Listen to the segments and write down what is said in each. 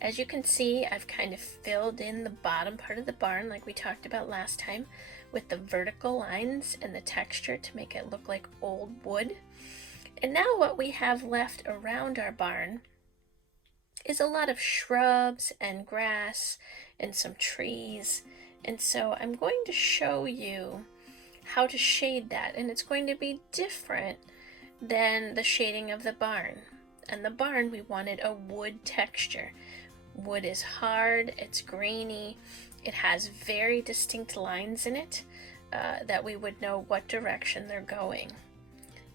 As you can see, I've kind of filled in the bottom part of the barn like we talked about last time with the vertical lines and the texture to make it look like old wood. And now what we have left around our barn is a lot of shrubs and grass and some trees. And so I'm going to show you how to shade that, and it's going to be different than the shading of the barn. And the barn, we wanted a wood texture. Wood is hard, it's grainy, it has very distinct lines in it that we would know what direction they're going.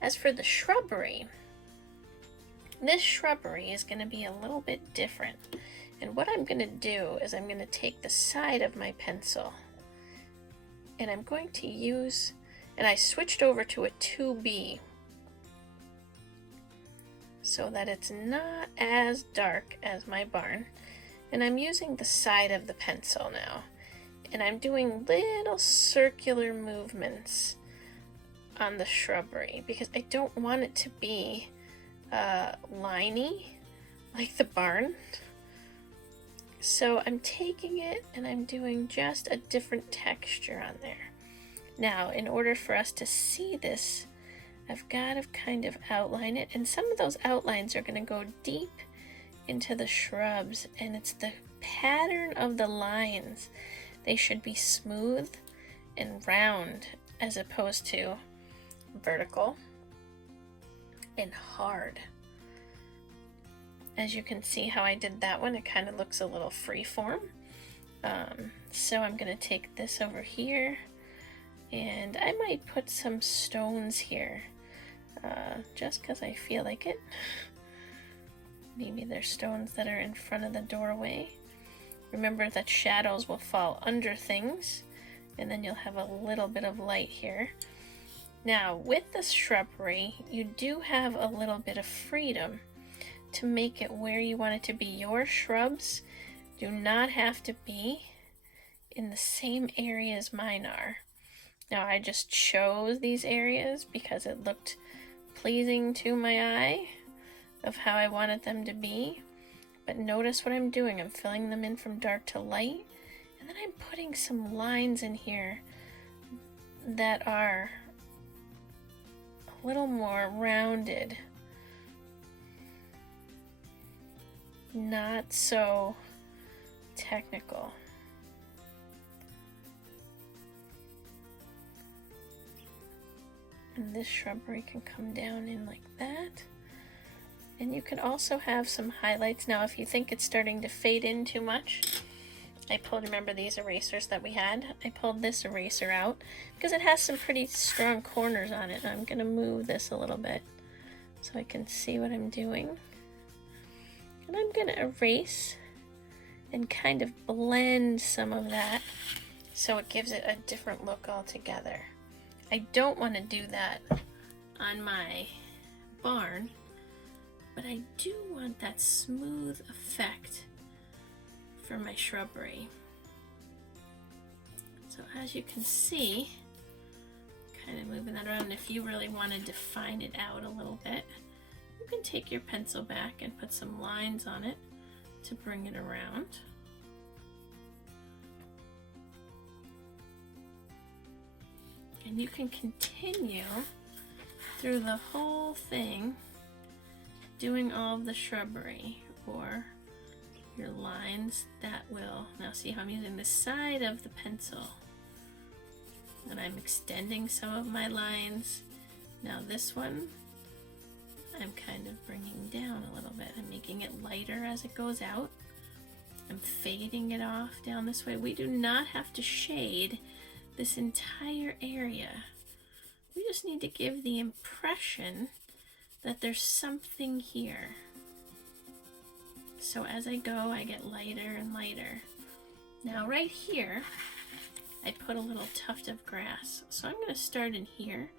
As for the shrubbery, this shrubbery is going to be a little bit different. And what I'm going to do is I'm going to take the side of my pencil and I'm going to use, and I switched over to a 2B so that it's not as dark as my barn. And I'm using the side of the pencil now. And I'm doing little circular movements on the shrubbery because I don't want it to be liney like the barn. So I'm taking it and I'm doing just a different texture on there. Now, in order for us to see this, I've got to kind of outline it, and some of those outlines are going to go deep into the shrubs, and it's the pattern of the lines. They should be smooth and round as opposed to vertical and hard. As you can see how I did that one, it kind of looks a little freeform. So I'm going to take this over here, and I might put some stones here just because I feel like it. Maybe there's stones that are in front of the doorway. Remember that shadows will fall under things, and then you'll have a little bit of light here. Now, with the shrubbery, you do have a little bit of freedom to make it where you want it to be. Your shrubs do not have to be in the same area as mine are. Now, I just chose these areas because it looked pleasing to my eye of how I wanted them to be. But notice what I'm doing. I'm filling them in from dark to light, and then I'm putting some lines in here that are a little more rounded, not so technical. And this shrubbery can come down in like that. And you can also have some highlights. Now, if you think it's starting to fade in too much, I pulled, remember these erasers that we had? I pulled this eraser out because it has some pretty strong corners on it. I'm going to move this a little bit so I can see what I'm doing. And I'm going to erase and kind of blend some of that so it gives it a different look altogether. I don't want to do that on my barn, but I do want that smooth effect for my shrubbery. So as you can see, kind of moving that around, and if you really want to define it out a little bit, you can take your pencil back and put some lines on it to bring it around. And you can continue through the whole thing doing all of the shrubbery or your lines that will, now see how I'm using the side of the pencil and I'm extending some of my lines. Now this one I'm kind of bringing down a little bit. I'm making it lighter as it goes out. I'm fading it off down this way. We do not have to shade this entire area. We just need to give the impression that there's something here. So as I go, I get lighter and lighter. Now right here, I put a little tuft of grass. So I'm going to start in here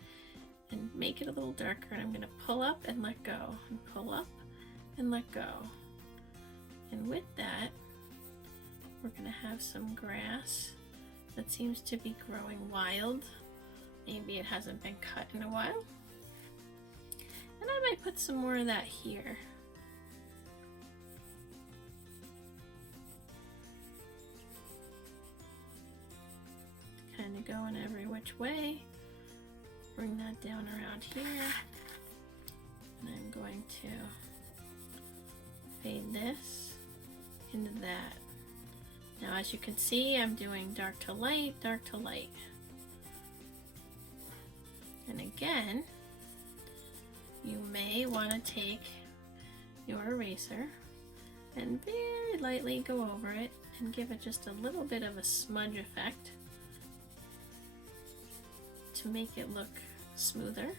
and make it a little darker, and I'm going to pull up and let go, and pull up and let go. And with that, we're going to have some grass that seems to be growing wild. Maybe it hasn't been cut in a while. And I might put some more of that here. going every which way. Bring that down around here. And I'm going to fade this into that. Now as you can see, I'm doing dark to light, dark to light. And again, you may want to take your eraser and very lightly go over it and give it just a little bit of a smudge effect to make it look smoother.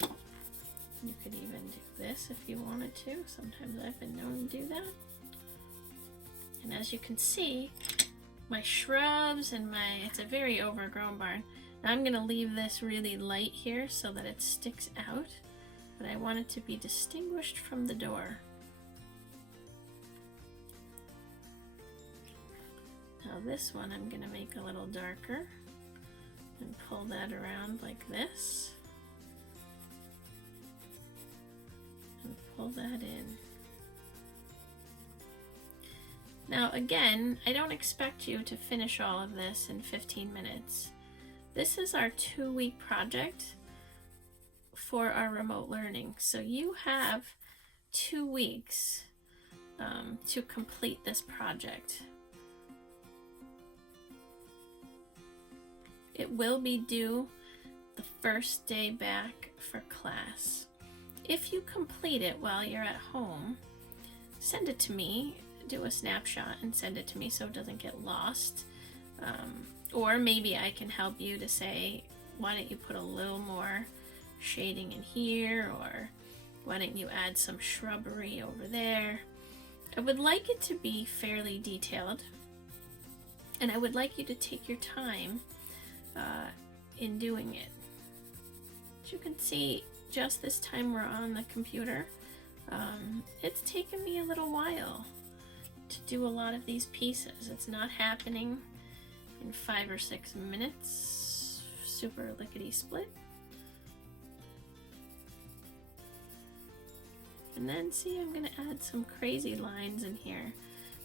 You could even do this if you wanted to. Sometimes I've been known to do that. And as you can see, my shrubs and it's a very overgrown barn. Now I'm going to leave this really light here so that it sticks out, but I want it to be distinguished from the door. Now this one I'm going to make a little darker and pull that around like this. And pull that in. Now again, I don't expect you to finish all of this in 15 minutes. This is our 2-week project for our remote learning. So you have 2 weeks to complete this project. It will be due the first day back for class. If you complete it while you're at home, send it to me, do a snapshot and send it to me so it doesn't get lost. Or maybe I can help you to say, why don't you put a little more shading in here, or why don't you add some shrubbery over there. I would like it to be fairly detailed, and I would like you to take your time in doing it. As you can see, just this time we're on the computer, it's taken me a little while to do a lot of these pieces. It's not happening in 5 or 6 minutes, super lickety split. And then see, I'm going to add some crazy lines in here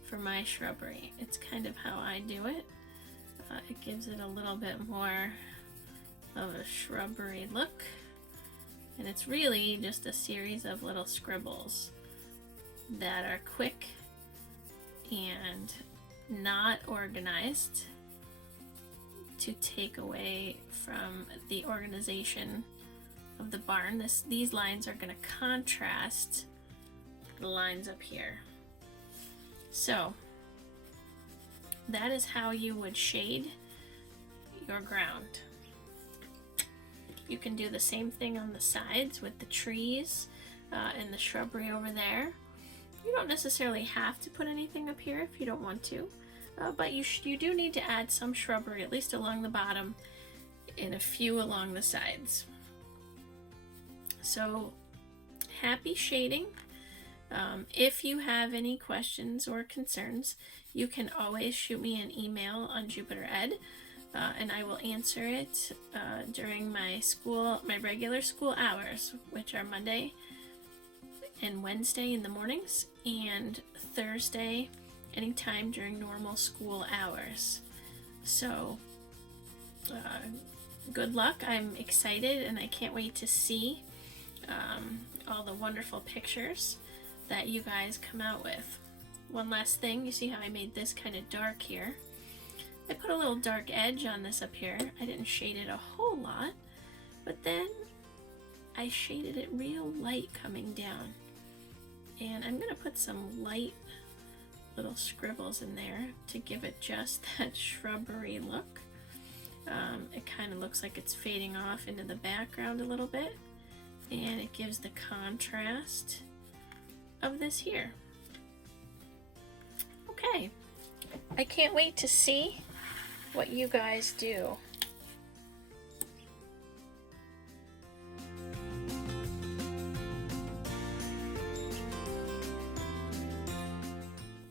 for my shrubbery. It's kind of how I do it. It gives it a little bit more of a shrubbery look. And it's really just a series of little scribbles that are quick and not organized to take away from the organization of the barn. These lines are going to contrast the lines up here. So that is how you would shade your ground. You can do the same thing on the sides with the trees and the shrubbery over there. You don't necessarily have to put anything up here if you don't want to, but you do need to add some shrubbery, at least along the bottom and a few along the sides. So happy shading. If you have any questions or concerns, you can always shoot me an email on Jupiter Ed, and I will answer it during my regular school hours, which are Monday and Wednesday in the mornings, and Thursday anytime during normal school hours. So good luck. I'm excited and I can't wait to see all the wonderful pictures that you guys come out with. One last thing, you see how I made this kind of dark here? I put a little dark edge on this up here. I didn't shade it a whole lot, but then I shaded it real light coming down. And I'm going to put some light little scribbles in there to give it just that shrubbery look. It kind of looks like it's fading off into the background a little bit, and it gives the contrast of this here. Okay, I can't wait to see what you guys do.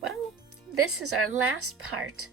Well, this is our last part